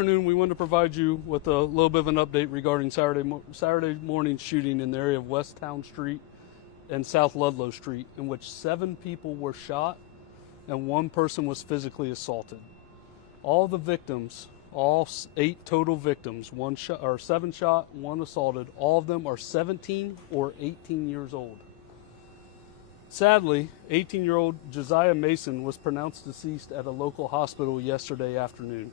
afternoon, we wanted to provide you with a little bit of an update regarding Saturday morning shooting in the area of West Town Street and South Ludlow Street, in which 7 people were shot and 1 person was physically assaulted. All the victims, all 8 total victims, 7 shot, 1 assaulted, all of them are 17 or 18 years old. Sadly, 18-year-old Josiah Mason was pronounced deceased at a local hospital yesterday afternoon.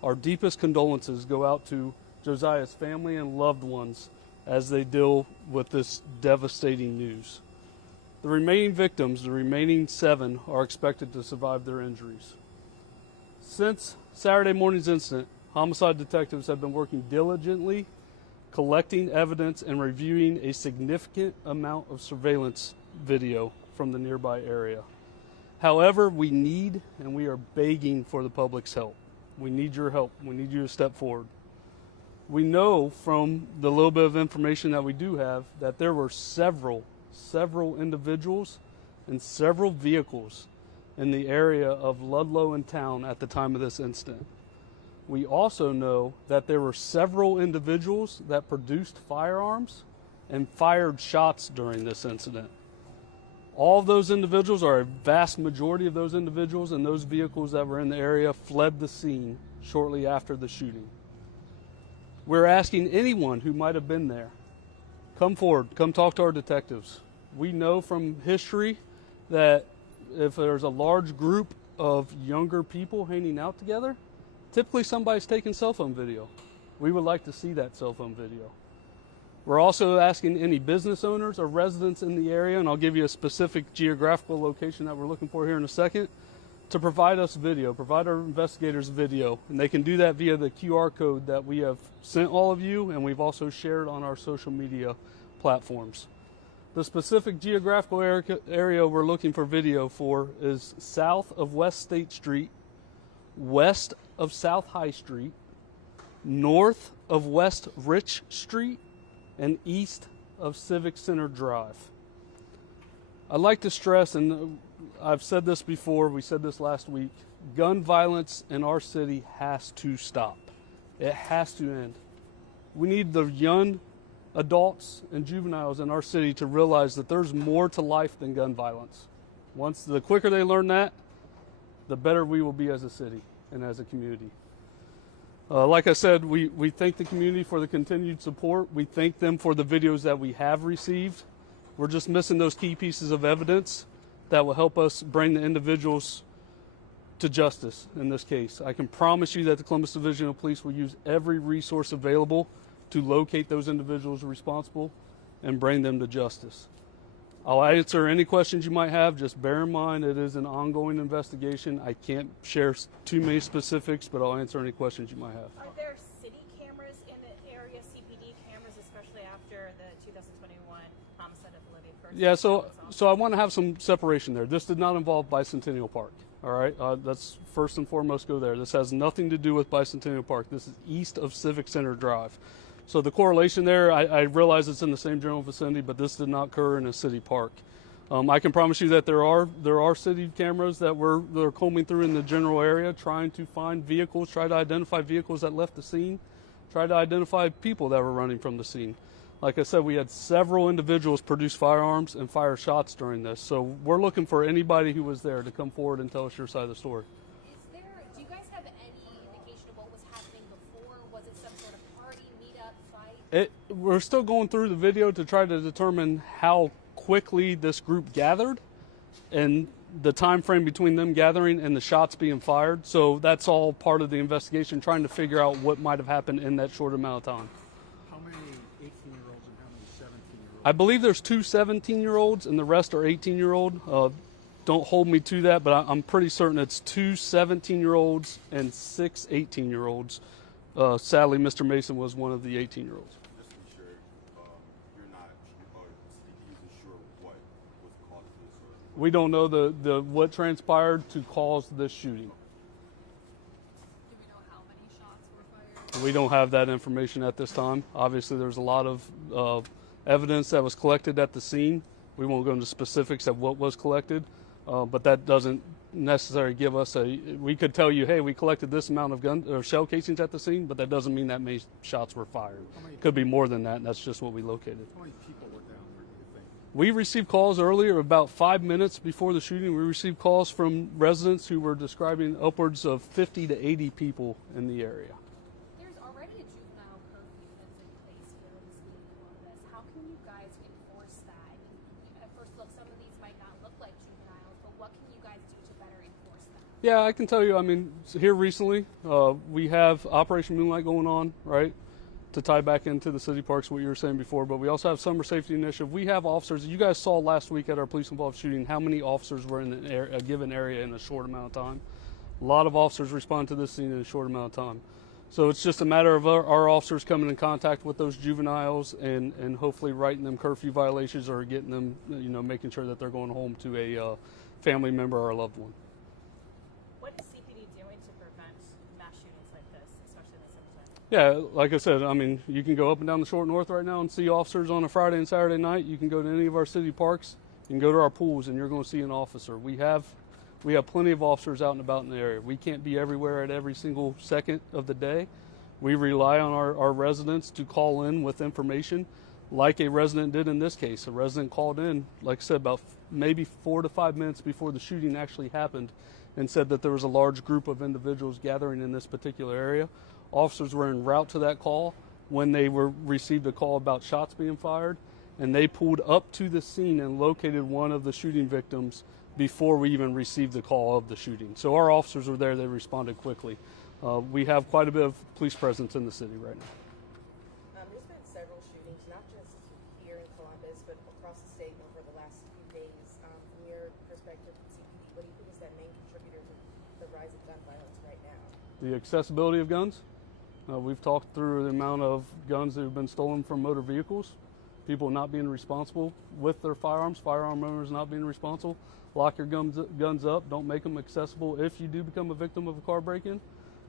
Our deepest condolences go out to Josiah's family and loved ones as they deal with this devastating news. The remaining victims, the remaining 7, are expected to survive their injuries. Since Saturday morning's incident, homicide detectives have been working diligently, collecting evidence and reviewing a significant amount of surveillance video from the nearby area. However, we need and we are begging for the public's help. We need your help. We need you to step forward. We know from the little bit of information that we do have that there were several individuals and several vehicles in the area of Ludlow and town at the time of this incident. We also know that there were several individuals that produced firearms and fired shots during this incident. All of those individuals, or a vast majority of those individuals and those vehicles that were in the area, fled the scene shortly after the shooting. We're asking anyone who might have been there, come forward, come talk to our detectives. We know from history that if there's a large group of younger people hanging out together, typically somebody's taking cell phone video. We would like to see that cell phone video. We're also asking any business owners or residents in the area, and I'll give you a specific geographical location that we're looking for here in a second, to provide us video, provide our investigators video. And they can do that via the QR code that we have sent all of you, and we've also shared on our social media platforms. The specific geographical area we're looking for video for is south of West State Street, west of South High Street, north of West Rich Street, and east of Civic Center Drive. I'd like to stress, and I've said this before, we said this last week, gun violence in our city has to stop. It has to end. We need the young adults and juveniles in our city to realize that there's more to life than gun violence. The quicker they learn that, the better we will be as a city and as a community. Like I said, we thank the community for the continued support. We thank them for the videos that we have received. We're just missing those key pieces of evidence that will help us bring the individuals to justice in this case. I can promise you that the Columbus Division of Police will use every resource available to locate those individuals responsible and bring them to justice. I'll answer any questions you might have. Just bear in mind it is an ongoing investigation. I can't share too many specifics, but I'll answer any questions you might have. Are there city cameras in the area, CPD cameras, especially after the 2021 homicide of Olivia Person? Yeah, so I want to have some separation there. This did not involve Bicentennial Park. All right, that's first and foremost go there. This has nothing to do with Bicentennial Park. This is east of Civic Center Drive. So the correlation there, I realize it's in the same general vicinity, but this did not occur in a city park. I can promise you that there are city cameras that are combing through in the general area, trying to find vehicles, try to identify vehicles that left the scene, try to identify people that were running from the scene. Like I said, we had several individuals produce firearms and fire shots during this. So we're looking for anybody who was there to come forward and tell us your side of the story. Do you guys have any indication of what was happening before? Was it some sort of party, meetup, fight? We're still going through the video to try to determine how quickly this group gathered and the time frame between them gathering and the shots being fired. So that's all part of the investigation, trying to figure out what might have happened in that short amount of time. How many 18-year-olds and how many 17-year-olds? I believe there's 2 17-year-olds and the rest are 18-year-old. Don't hold me to that, but I'm pretty certain it's 2 17-year-olds and 6 18-year-olds. Sadly, Mr. Mason was one of the 18-year-olds. Just to be sure, you're not, or CPD isn't sure what was the cause of this? We don't know the what transpired to cause this shooting. Do we know how many shots were fired? We don't have that information at this time. Obviously, there's a lot of evidence that was collected at the scene. We won't go into specifics of what was collected, but that doesn't necessarily give us we could tell you, hey, we collected this amount of gun or shell casings at the scene, but that doesn't mean that many shots were fired. Could be more than that, and that's just what we located. How many people were down there, do you think? We received calls earlier, about 5 minutes before the shooting. We received calls from residents who were describing upwards of 50 to 80 people in the area. There's already a juvenile curfew that's in place here in the city of Columbus. How can you guys enforce that? At first look, some of these might not look like juveniles, but what can you guys do to better enforce that? Yeah, I can tell you, I mean, here recently, we have Operation Moonlight going on, right? To tie back into the city parks, what you were saying before, but we also have Summer Safety Initiative. We have officers. You guys saw last week at our police-involved shooting how many officers were in a given area in a short amount of time. A lot of officers respond to this scene in a short amount of time. So it's just a matter of our officers coming in contact with those juveniles and hopefully writing them curfew violations or getting them, making sure that they're going home to a family member or a loved one. What is CPD doing to prevent mass shootings like this, especially in the summertime? Yeah, like I said, I mean, you can go up and down the Short North right now and see officers on a Friday and Saturday night. You can go to any of our city parks. You can go to our pools and you're going to see an officer. We have plenty of officers out and about in the area. We can't be everywhere at every single second of the day. We rely on our residents to call in with information like a resident did in this case. A resident called in, like I said, about maybe 4 to 5 minutes before the shooting actually happened and said that there was a large group of individuals gathering in this particular area. Officers were en route to that call when they received a call about shots being fired, and they pulled up to the scene and located one of the shooting victims before we even received the call of the shooting. So our officers were there, they responded quickly. We have quite a bit of police presence in the city right now. There's been several shootings, not just here in Columbus, but across the state over the last few days. From your perspective, CPD, what do you think is that main contributor to the rise of gun violence right now? The accessibility of guns. We've talked through the amount of guns that have been stolen from motor vehicles, people not being responsible with their firearms, firearm owners not being responsible. Lock your guns up. Don't make them accessible. If you do become a victim of a car break-in,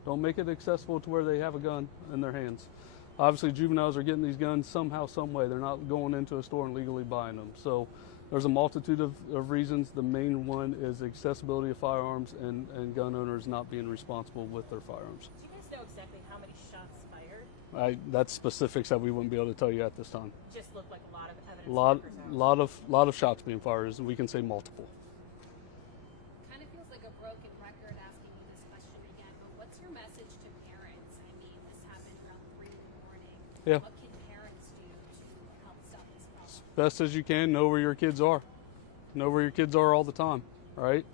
don't make it accessible to where they have a gun in their hands. Obviously, juveniles are getting these guns somehow, some way. They're not going into a store and legally buying them. So there's a multitude of reasons. The main one is accessibility of firearms and gun owners not being responsible with their firearms. Do you guys know exactly how many shots fired? That's specifics that we wouldn't be able to tell you at this time. Just looked like a lot of evidence. Lot of shots being fired. We can say multiple. Kind of feels like a broken record asking you this question again, but what's your message to parents? I mean, this happened around 3 in the morning. Yeah. What can parents do to help stop this problem? Best as you can, know where your kids are. Know where your kids are all the time, right?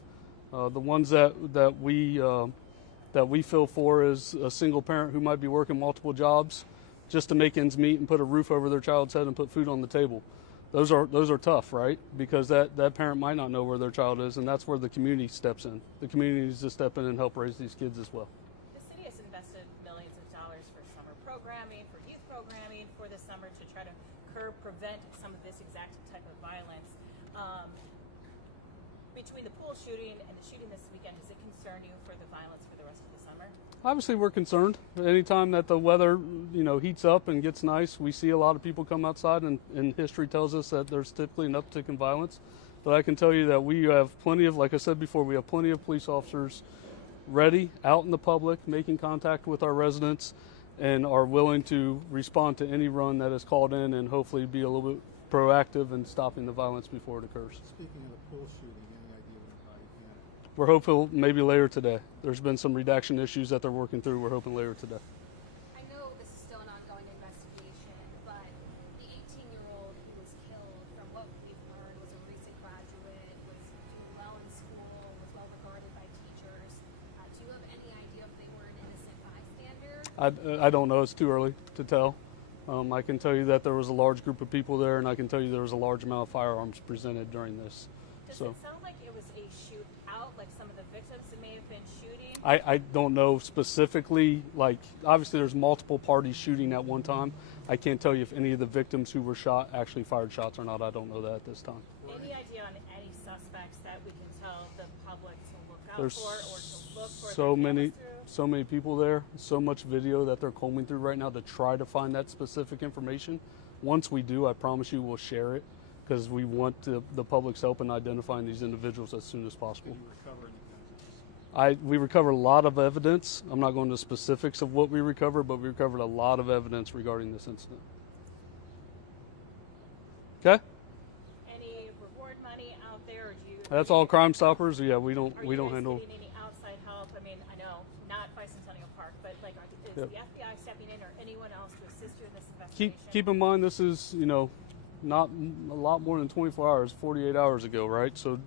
The ones that we feel for is a single parent who might be working multiple jobs just to make ends meet and put a roof over their child's head and put food on the table. Those are tough, right? Because that parent might not know where their child is, and that's where the community steps in. The community needs to step in and help raise these kids as well. The city has invested millions of dollars for summer programming, for youth programming for the summer to try to prevent some of this exact type of violence. Between the pool shooting and the shooting this weekend, does it concern you for the violence for the rest of the summer? Obviously, we're concerned. Anytime that the weather, heats up and gets nice, we see a lot of people come outside, and history tells us that there's typically an uptick in violence. But I can tell you that we have plenty of, like I said before, we have plenty of police officers ready, out in the public, making contact with our residents, and are willing to respond to any run that is called in and hopefully be a little bit proactive in stopping the violence before it occurs. Speaking of the pool shooting, any idea when the body can? We're hopeful maybe later today. There's been some redaction issues that they're working through. We're hoping later today. I know this is still an ongoing investigation, but the 18-year-old who was killed, from what we've learned, was a recent graduate, was doing well in school, was well regarded by teachers. Do you have any idea if they were an innocent bystander? I don't know. It's too early to tell. I can tell you that there was a large group of people there, and I can tell you there was a large amount of firearms presented during this. Does So it sound like it was a shootout, like some of the victims that may have been shooting? I don't know specifically. Like, obviously, there's multiple parties shooting at one time. I can't tell you if any of the victims who were shot actually fired shots or not. I don't know that at this time. Any idea on any suspects that we can tell the public to look out There's for or to look for? so their many, cameras through? so many people there. So much video that they're combing through right now to try to find that specific information. Once we do, I promise you, we'll share it because we want the public's help in identifying these individuals as soon as possible. Can you recover any kinds of We recovered a lot of evidence. I'm not going into specifics of what we recovered, but we recovered a lot of evidence regarding this incident. Okay? Any reward money out there, or do you? That's all Crime Stoppers. Yeah, we don't Are you guys handle. getting any outside help? I mean, I know not Bicentennial Park, but like, is Yep. the FBI stepping in, or anyone else to assist you in this investigation? Keep in mind, this is, not a lot more than 24 hours, 48 hours ago, right? So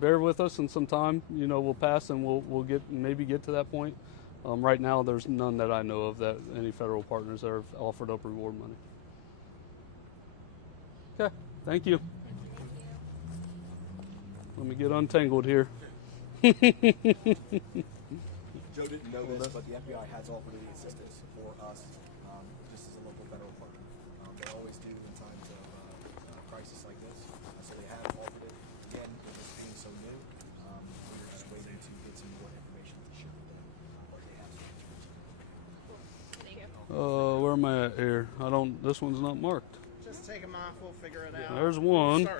bear with us, and some time, will pass, and we'll maybe get to that point. Right now, there's none that I know of that any federal partners that have offered up reward money. Okay, thank you. Let me get untangled here. Joe didn't know this, but the FBI has offered any assistance for us, just as a local federal partner. They always do in times of crisis like this, so they have offered it. Again, with this being so new, we're just waiting to get some more information to share with them, but they have some information. Thank you. Where am I at here? This one's not marked. Just take them off. We'll figure it out. There's one. Start